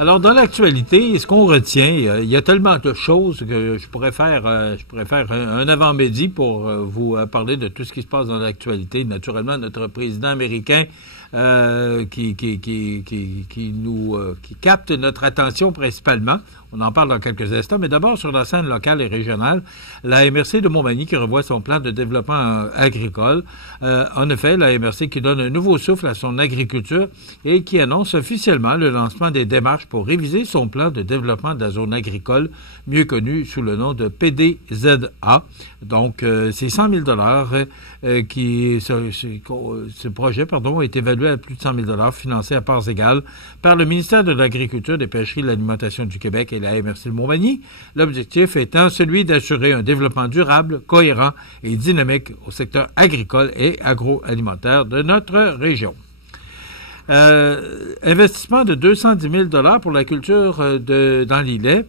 Alors, dans l'actualité, ce qu'on retient, il y a tellement de choses que je pourrais faire un avant-midi pour vous parler de tout ce qui se passe dans l'actualité. Naturellement, notre président américain qui capte notre attention principalement. On en parle dans quelques instants, mais d'abord sur la scène locale et régionale, la MRC de Montmagny qui revoit son plan de développement agricole. En effet, la MRC qui donne un nouveau souffle à son agriculture et qui annonce officiellement le lancement des démarches pour réviser son plan de développement de la zone agricole, mieux connu sous le nom de PDZA. Donc, c'est 100 000 ce projet, est évalué à plus de 100 000 financé à parts égales par le ministère de l'Agriculture, des Pêcheries et de l'Alimentation du Québec et la MRC de Montmagny. L'objectif étant celui d'assurer un développement durable, cohérent et dynamique au secteur agricole et agroalimentaire de notre région. Investissement de 210 000 pour la culture dans l'îlet,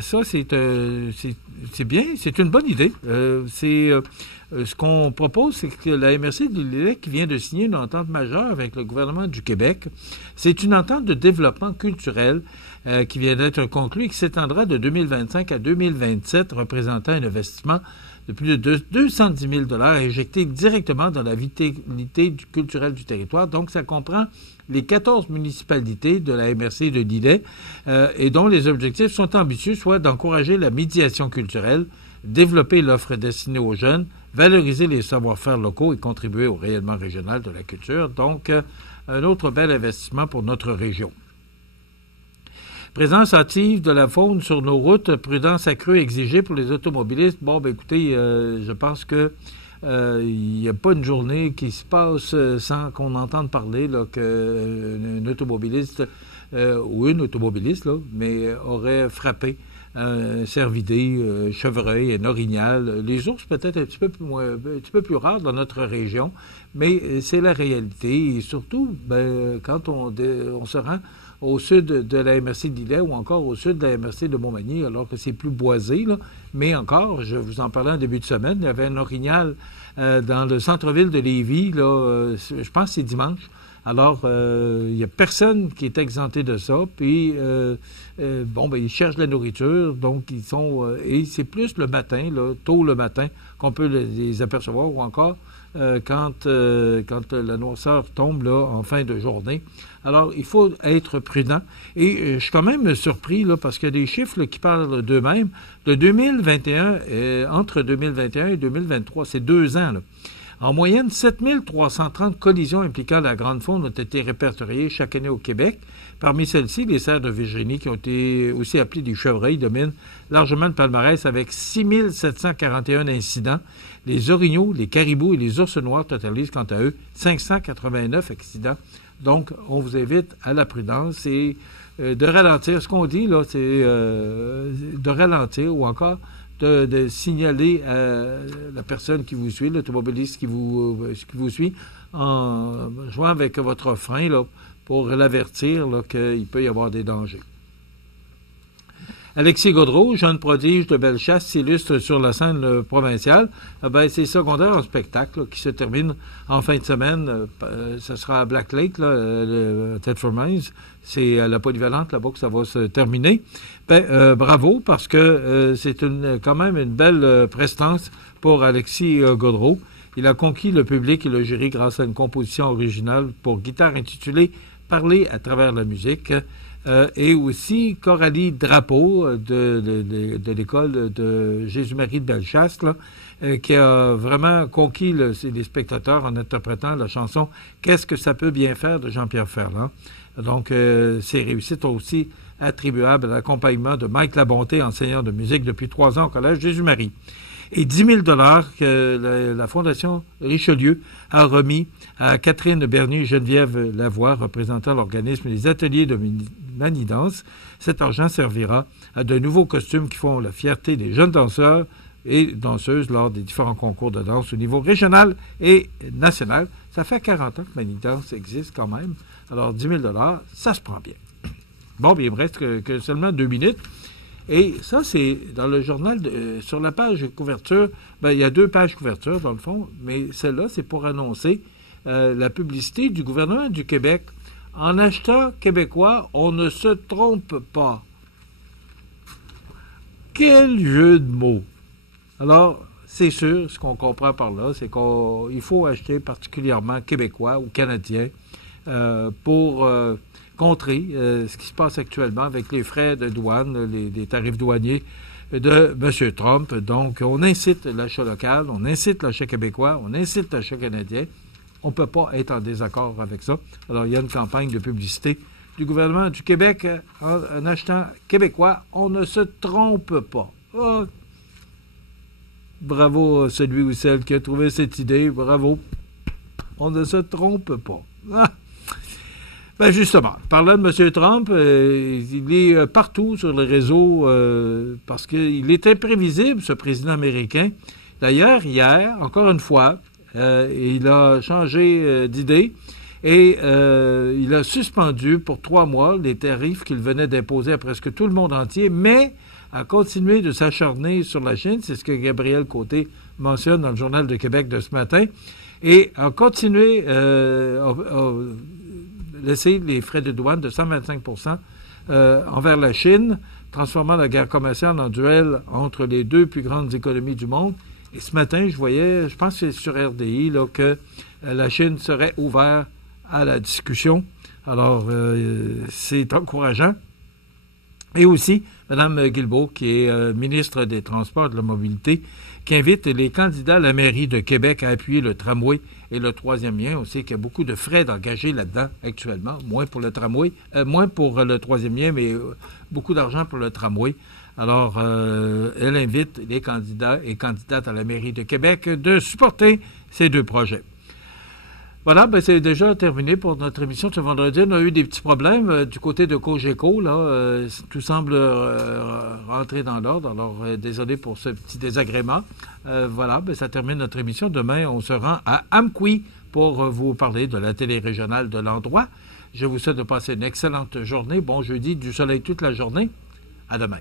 ça c'est bien, c'est une bonne idée. Ce qu'on propose, c'est que la MRC de l'îlet qui vient de signer une entente majeure avec le gouvernement du Québec, c'est une entente de développement culturel qui vient d'être conclue et qui s'étendra de 2025 à 2027, représentant un investissement de plus de 210 000 injectés directement dans la vitalité culturelle du territoire. Donc, ça comprend les 14 municipalités de la MRC de l'îlet et dont les objectifs sont ambitieux, soit d'encourager la médiation culturelle, développer l'offre destinée aux jeunes, valoriser les savoir-faire locaux et contribuer au rayonnement régional de la culture. Donc, un autre bel investissement pour notre région. Présence active de la faune sur nos routes, prudence accrue exigée pour les automobilistes. Bon, écoutez, je pense que il n'y a pas une journée qui se passe sans qu'on entende parler qu'un automobiliste ou une automobiliste, aurait frappé un cervidé, chevreuil, un orignal. Les ours peut-être un petit peu plus rares dans notre région, mais c'est la réalité. Et surtout, quand on se rend au sud de la MRC de l'îlet ou encore au sud de la MRC de Montmagny, alors que c'est plus boisé, mais encore, je vous en parlais en début de semaine, il y avait un orignal dans le centre-ville de Lévis, je pense que c'est dimanche. Alors, il n'y a personne qui est exempté de ça, puis ils cherchent de la nourriture, donc ils sont... et c'est plus le matin, tôt le matin, qu'on peut les apercevoir, ou encore quand la noirceur tombe en fin de journée. Alors, il faut être prudent. Et je suis quand même surpris, parce qu'il y a des chiffres qui parlent d'eux-mêmes. De 2021, entre 2021 et 2023, c'est 2 ans, En moyenne, 7 330 collisions impliquant la grande faune ont été répertoriées chaque année au Québec. Parmi celles-ci, les cerfs de Virginie, qui ont été aussi appelés des chevreuils, dominent largement le palmarès avec 6 741 incidents. Les orignaux, les caribous et les ours noirs totalisent, quant à eux, 589 accidents. Donc, on vous invite à la prudence et de ralentir. Ce qu'on dit, c'est de ralentir ou encore de signaler la personne qui vous suit, l'automobiliste qui vous suit, en jouant avec votre frein pour l'avertir qu'il peut y avoir des dangers. Alexis Gaudreault, jeune prodige de Bellechasse, s'illustre sur la scène provinciale. C'est secondaire en spectacle qui se termine en fin de semaine. Ce sera à Black Lake, Thetford Mines. C'est à la polyvalente là-bas que ça va se terminer. Bravo, parce que c'est quand même une belle prestance pour Alexis Gaudreault. Il a conquis le public et le jury grâce à une composition originale pour guitare intitulée « Parler à travers la musique ». Et aussi Coralie Drapeau de l'école de Jésus-Marie de Bellechasse, qui a vraiment conquis les spectateurs en interprétant la chanson « Qu'est-ce que ça peut bien faire » de Jean-Pierre Ferland. Donc, ces réussites sont aussi attribuables à l'accompagnement de Mike Labonté, enseignant de musique depuis 3 ans au Collège Jésus-Marie. Et 10 000 que la Fondation Richelieu a remis à Catherine Bernier et Geneviève Lavoie, représentant l'organisme des ateliers de Manidance. Cet argent servira à de nouveaux costumes qui font la fierté des jeunes danseurs et danseuses lors des différents concours de danse au niveau régional et national. Ça fait 40 ans que Manidance existe quand même. Alors, 10 000 ça se prend bien. Bon, il me reste que seulement 2 minutes. Et ça, c'est dans le journal, sur la page couverture, il y a 2 pages couverture dans le fond, mais celle-là, c'est pour annoncer la publicité du gouvernement du Québec En achetant québécois, on ne se trompe pas. Quel jeu de mots! Alors, c'est sûr, ce qu'on comprend par là, c'est qu'il faut acheter particulièrement québécois ou canadien pour contrer ce qui se passe actuellement avec les frais de douane, les tarifs douaniers de M. Trump. Donc, on incite l'achat local, on incite l'achat québécois, on incite l'achat canadien. On ne peut pas être en désaccord avec ça. Alors, il y a une campagne de publicité du gouvernement du Québec en achetant québécois. On ne se trompe pas. Oh. Bravo à celui ou celle qui a trouvé cette idée. Bravo. On ne se trompe pas. Ah. Ben justement, parlant de M. Trump, il est partout sur les réseaux parce qu'il est imprévisible, ce président américain. D'ailleurs, hier, encore une fois, il a changé d'idée et il a suspendu pour 3 mois les tarifs qu'il venait d'imposer à presque tout le monde entier, mais a continué de s'acharner sur la Chine. C'est ce que Gabriel Côté mentionne dans le Journal de Québec de ce matin. Et a continué à laisser les frais de douane de 125 envers la Chine, transformant la guerre commerciale en duel entre les 2 plus grandes économies du monde. Et ce matin, je voyais, je pense que c'est sur RDI, là, que la Chine serait ouverte à la discussion. Alors, c'est encourageant. Et aussi, Mme Guilbeault, qui est ministre des Transports et de la Mobilité, qui invite les candidats à la mairie de Québec à appuyer le tramway et le 3e lien. On sait qu'il y a beaucoup de frais d'engager là-dedans actuellement, moins pour le tramway, moins pour le 3e lien, mais beaucoup d'argent pour le tramway. Alors, elle invite les candidats et candidates à la mairie de Québec de supporter ces 2 projets. Voilà, ben c'est déjà terminé pour notre émission de ce vendredi. On a eu des petits problèmes du côté de Cogeco, là. Tout semble rentrer dans l'ordre. Alors, désolé pour ce petit désagrément. Voilà, ben ça termine notre émission. Demain, on se rend à Amqui pour vous parler de la télé régionale de l'endroit. Je vous souhaite de passer une excellente journée. Bon jeudi, du soleil toute la journée. À demain.